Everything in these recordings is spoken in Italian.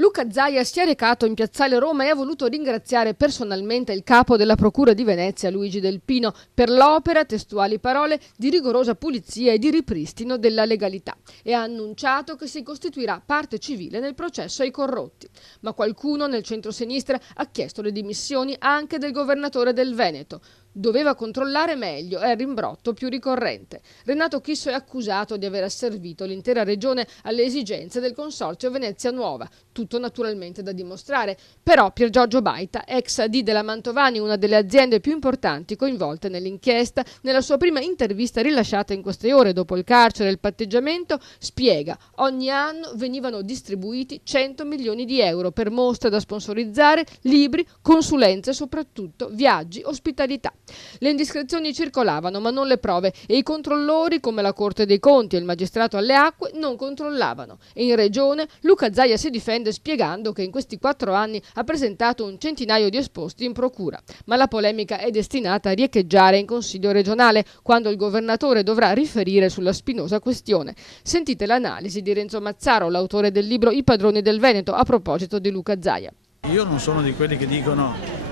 Luca Zaia si è recato in Piazzale Roma e ha voluto ringraziare personalmente il capo della Procura di Venezia, Luigi Del Pino, per l'opera, testuali parole, di rigorosa pulizia e di ripristino della legalità, e ha annunciato che si costituirà parte civile nel processo ai corrotti. Ma qualcuno nel centro-sinistra ha chiesto le dimissioni anche del governatore del Veneto. Doveva controllare meglio, è il rimbrotto più ricorrente. Renato Chisso è accusato di aver asservito l'intera regione alle esigenze del consorzio Venezia Nuova, tutto naturalmente da dimostrare. Però Piergiorgio Baita, ex AD della Mantovani, una delle aziende più importanti coinvolte nell'inchiesta, nella sua prima intervista rilasciata in queste ore dopo il carcere e il patteggiamento, spiega: ogni anno venivano distribuiti 100 milioni di euro per mostre da sponsorizzare, libri, consulenze, soprattutto viaggi, ospitalità. Le indiscrezioni circolavano, ma non le prove, e i controllori, come la Corte dei Conti e il magistrato alle acque, non controllavano. E in regione Luca Zaia si difende spiegando che in questi 4 anni ha presentato un centinaio di esposti in procura. Ma la polemica è destinata a riecheggiare in Consiglio regionale, quando il governatore dovrà riferire sulla spinosa questione. Sentite l'analisi di Renzo Mazzaro, l'autore del libro I padroni del Veneto, a proposito di Luca Zaia. Io non sono di quelli che dicono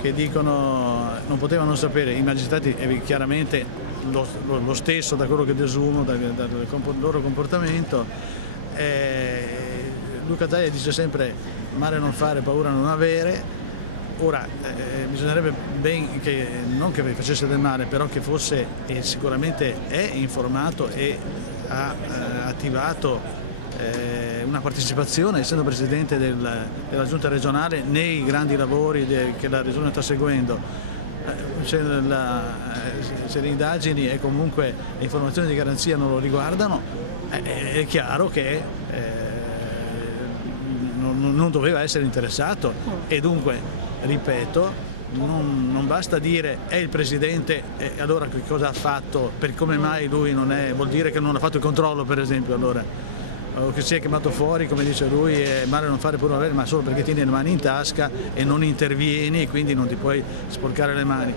non potevano sapere. I magistrati chiaramente lo stesso, da quello che desumo dal loro comportamento. Luca Zaia dice sempre male non fare, paura non avere. Ora bisognerebbe ben non che facesse del male, però che fosse, e sicuramente è informato e ha attivato una partecipazione, essendo presidente della giunta regionale, nei grandi lavori che la regione sta seguendo. Se le indagini e comunque le informazioni di garanzia non lo riguardano, è chiaro che non doveva essere interessato, e dunque, ripeto, non basta dire è il presidente e allora che cosa ha fatto, per come mai lui non è, vuol dire che non ha fatto il controllo, per esempio, allora. O che si è chiamato fuori, come dice lui, è male non fare pure avere, ma solo perché tieni le mani in tasca e non intervieni e quindi non ti puoi sporcare le mani.